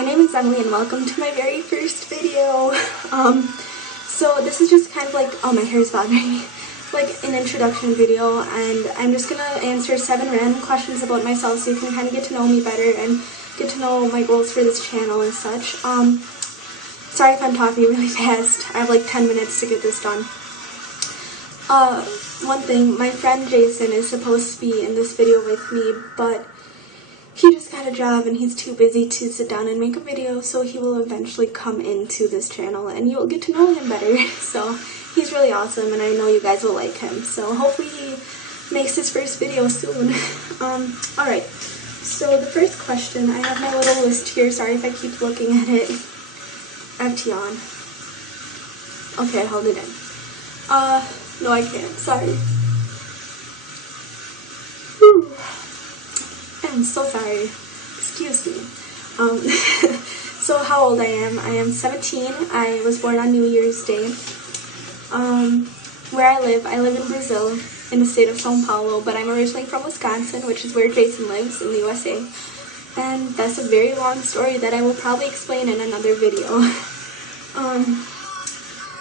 my name is Emily and welcome to my very first video. So this is just kind of like, oh, my hair is bothering me, like an introduction video, and I'm just gonna answer 7 random questions about myself so you can kind of get to know me better and get to know my goals for this channel and such. Sorry if I'm talking really fast. I have like 10 minutes to get this done. One thing, my friend Jason is supposed to be in this video with me, but he just got a job and he's too busy to sit down and make a video, so he will eventually come into this channel and you'll get to know him better. So he's really awesome and I know you guys will like him, so hopefully he makes his first video soon. Alright, so the first question, I have my little list here. Sorry if I keep looking at it. I have tea on. Okay, hold it in. No I can't, sorry. Whew. I'm so sorry. Excuse me. So how old I am 17. I was born on New Year's Day. Where I live in Brazil, in the state of São Paulo, but I'm originally from Wisconsin, which is where Jason lives, in the USA. And that's a very long story that I will probably explain in another video.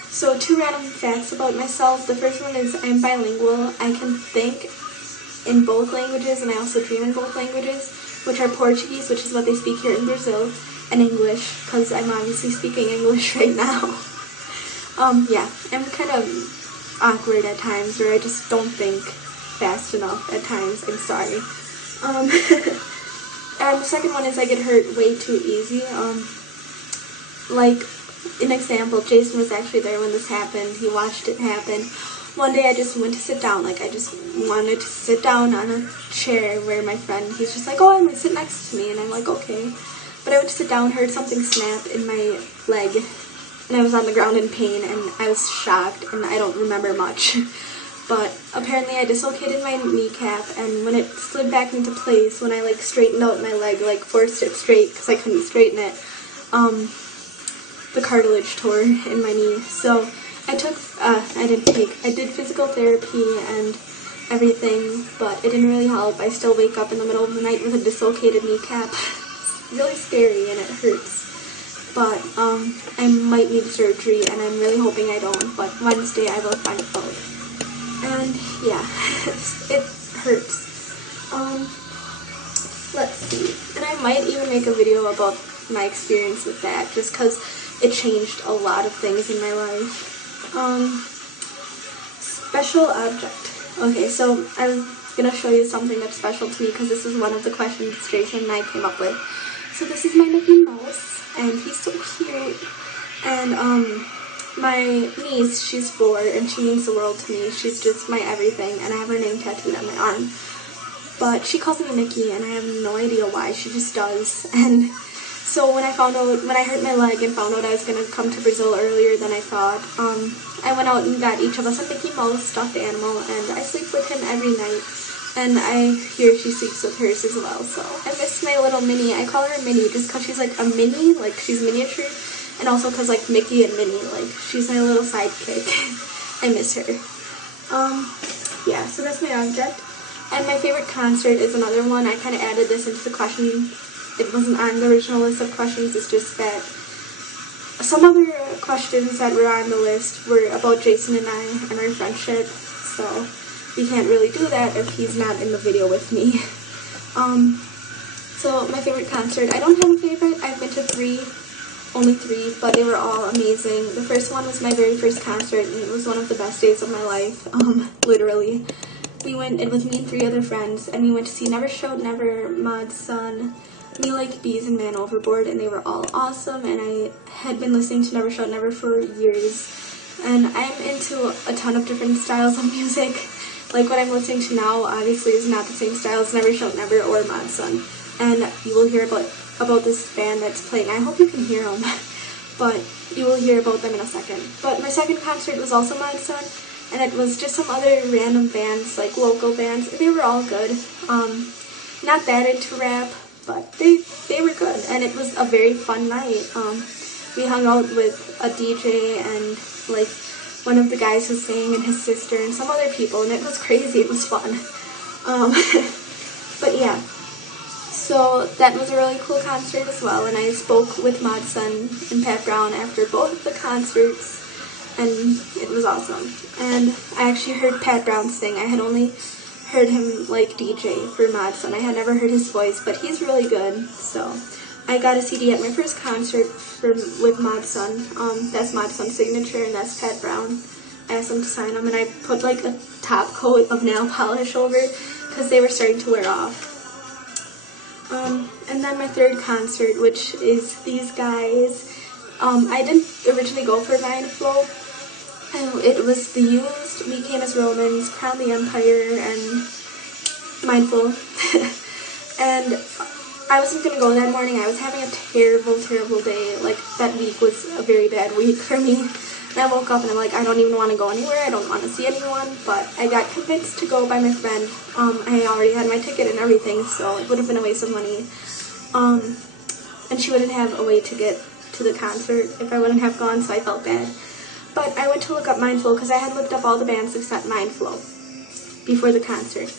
So 2 random facts about myself. The first one is I'm bilingual. I can think in both languages, and I also dream in both languages, which are Portuguese, which is what they speak here in Brazil, and English, because I'm obviously speaking English right now. Yeah, I'm kind of awkward at times, or I just don't think fast enough at times. I'm sorry. And the second one is I get hurt way too easy. Like, an example, Jason was actually there when this happened. He watched it happen. One day I just went to sit down, like I just wanted to sit down on a chair where my friend, he's just like, oh, I'm gonna sit next to me, and I'm like, okay. But I went to sit down, heard something snap in my leg, and I was on the ground in pain, and I was shocked, and I don't remember much. But apparently I dislocated my kneecap, and when it slid back into place, when I like straightened out my leg, like forced it straight because I couldn't straighten it, the cartilage tore in my knee. So I did physical therapy and everything, but it didn't really help. I still wake up in the middle of the night with a dislocated kneecap. It's really scary and it hurts. But I might need surgery, and I'm really hoping I don't, but Wednesday I will find out. And yeah, it hurts. Let's see. And I might even make a video about my experience with that, just because it changed a lot of things in my life. Special object. Okay, so I'm gonna show you something that's special to me because this is one of the questions Jason and I came up with. So this is my Mickey Mouse, and he's so cute. And my niece, she's 4, and she means the world to me. She's just my everything, and I have her name tattooed on my arm. But she calls me Mickey, and I have no idea why. She just does. And so when I hurt my leg and found out I was going to come to Brazil earlier than I thought, I went out and got each of us a Mickey Mouse stuffed animal, and I sleep with him every night, and I hear she sleeps with hers as well. So I miss my little Minnie. I call her Minnie just because she's like a mini, like she's miniature, and also because like Mickey and Minnie, like she's my little sidekick. I miss her. Yeah, so that's my object. And my favorite concert is another one. I kind of added this into the question. It wasn't on the original list of questions. It's just that some other questions that were on the list were about Jason and I and our friendship. So we can't really do that if he's not in the video with me. So my favorite concert. I don't have a favorite. I've been to 3, only 3, but they were all amazing. The first one was my very first concert, and it was one of the best days of my life. Literally. We went, it was me and 3 other friends, and we went to see Never Shout Never, Mod Sun, Me Like Bees, and Man Overboard, and they were all awesome, and I had been listening to Never Shout Never for years, and I'm into a ton of different styles of music. Like what I'm listening to now obviously is not the same style as Never Shout Never or Mod Sun, and you will hear about this band that's playing. I hope you can hear them, but you will hear about them in a second. But my second concert was also Mod Sun, and it was just some other random bands, like local bands. They were all good. Not that into rap, but they were good, and it was a very fun night. We hung out with a DJ and like one of the guys who sang and his sister and some other people, and it was crazy. It was fun. But yeah, So that was a really cool concert as well, and I spoke with Mod Sun and Pat Brown after both of the concerts, and it was awesome. And I actually heard Pat Brown sing. I had only heard him like DJ for Mod Sun. I had never heard his voice, but he's really good. So I got a CD at my first concert with Mod Sun. That's Mod Sun's signature, and that's Pat Brown. I asked him to sign them, and I put like a top coat of nail polish over because they were starting to wear off. And then my third concert, which is these guys. I didn't originally go for Mindflow. It was The Used, We Came as Romans, Crown the Empire, and Mindflow. And I wasn't going to go that morning. I was having a terrible, terrible day. Like, that week was a very bad week for me. And I woke up and I'm like, I don't even want to go anywhere. I don't want to see anyone. But I got convinced to go by my friend. I already had my ticket and everything, so it would have been a waste of money. And she wouldn't have a way to get to the concert if I wouldn't have gone, so I felt bad. But I went to look up Mindflow because I had looked up all the bands except Mindflow before the concert,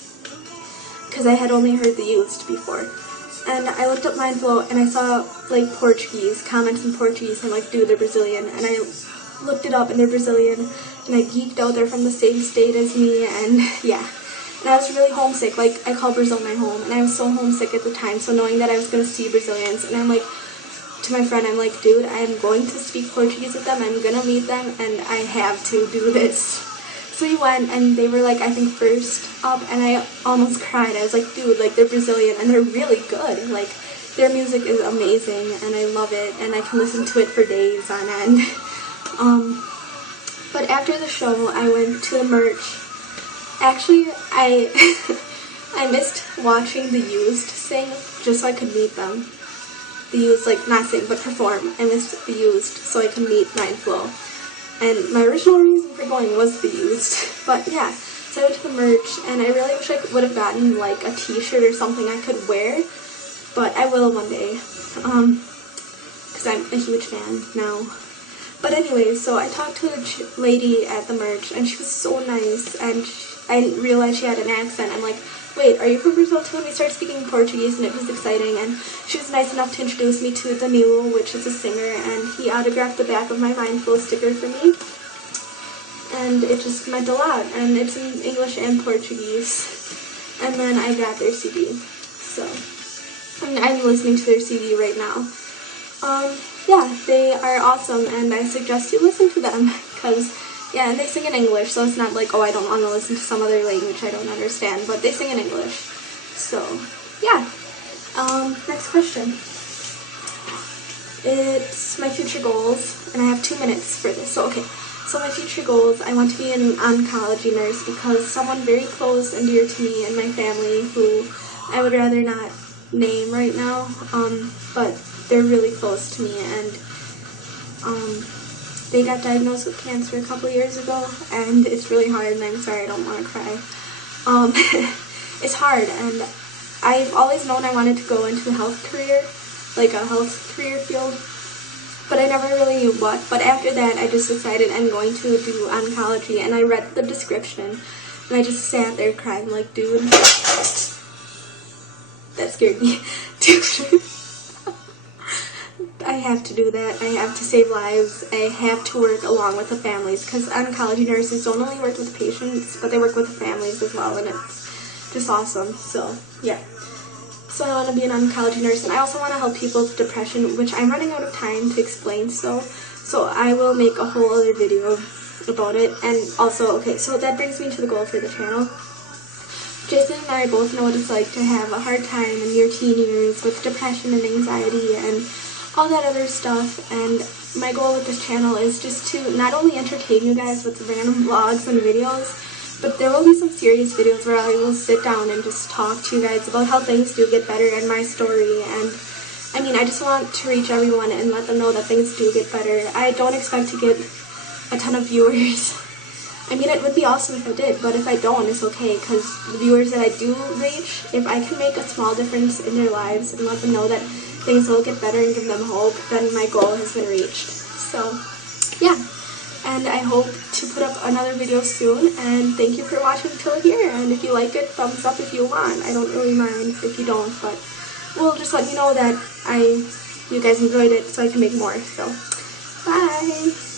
because I had only heard The Used before. And I looked up Mindflow and I saw like Portuguese, comments in Portuguese, and like, dude, they're Brazilian. And I looked it up and they're Brazilian, and I geeked out. They're from the same state as me, and yeah. And I was really homesick. Like, I call Brazil my home, and I was so homesick at the time. So knowing that I was going to see Brazilians, and I'm like, to my friend, I'm like, dude, I'm going to speak Portuguese with them. I'm going to meet them, and I have to do this. So we went, and they were like, I think first up, and I almost cried. I was like, dude, like, they're Brazilian, and they're really good. Like, their music is amazing, and I love it, and I can listen to it for days on end. But after the show, I went to the merch. Actually, I missed watching The Used sing just so I could meet them. The Used, like, not sing, but perform. I missed The Used so I could meet Mindflow. And my original reason for going was The Used. But yeah, so I went to the merch, and I really wish I would have gotten, like, a t-shirt or something I could wear. But I will one day. Because I'm a huge fan now. But anyways, so I talked to the lady at the merch, and she was so nice, and I didn't realize she had an accent. I'm like, wait, are you from Brazil too? And we started speaking Portuguese, and it was exciting, and she was nice enough to introduce me to Danilo, which is a singer, and he autographed the back of my Mindflow sticker for me, and it just meant a lot, and it's in English and Portuguese. And then I got their CD, so I'm listening to their CD right now. Yeah, they are awesome, and I suggest you listen to them, because, yeah, and they sing in English, so it's not like, oh, I don't want to listen to some other language I don't understand, but they sing in English. So, yeah. Next question. It's my future goals, and I have 2 minutes for this, so okay. So my future goals, I want to be an oncology nurse, because someone very close and dear to me and my family, who I would rather not name right now, but they're really close to me, and they got diagnosed with cancer a couple years ago, and it's really hard, and I'm sorry, I don't want to cry. It's hard, and I've always known I wanted to go into a health career, like a health career field, but I never really knew what. But after that, I just decided I'm going to do oncology, and I read the description, and I just sat there crying, like, dude, that scared me. Dude, I have to do that. I have to save lives. I have to work along with the families, because oncology nurses don't only work with patients, but they work with the families as well, and it's just awesome. So, yeah. So I want to be an oncology nurse, and I also want to help people with depression, which I'm running out of time to explain, so I will make a whole other video about it. And also, okay, so that brings me to the goal for the channel. Jason and I both know what it's like to have a hard time in your teen years with depression and anxiety and all that other stuff, and my goal with this channel is just to not only entertain you guys with random vlogs and videos, but there will be some serious videos where I will sit down and just talk to you guys about how things do get better and my story. And I mean, I just want to reach everyone and let them know that things do get better. I don't expect to get a ton of viewers. I mean, it would be awesome if I did, but if I don't, it's okay, because the viewers that I do reach, if I can make a small difference in their lives and let them know that things will get better and give them hope, then my goal has been reached. So, yeah. And I hope to put up another video soon, and thank you for watching till here, and if you like it, thumbs up if you want. I don't really mind if you don't, but will just let me know that you guys enjoyed it so I can make more. So, bye!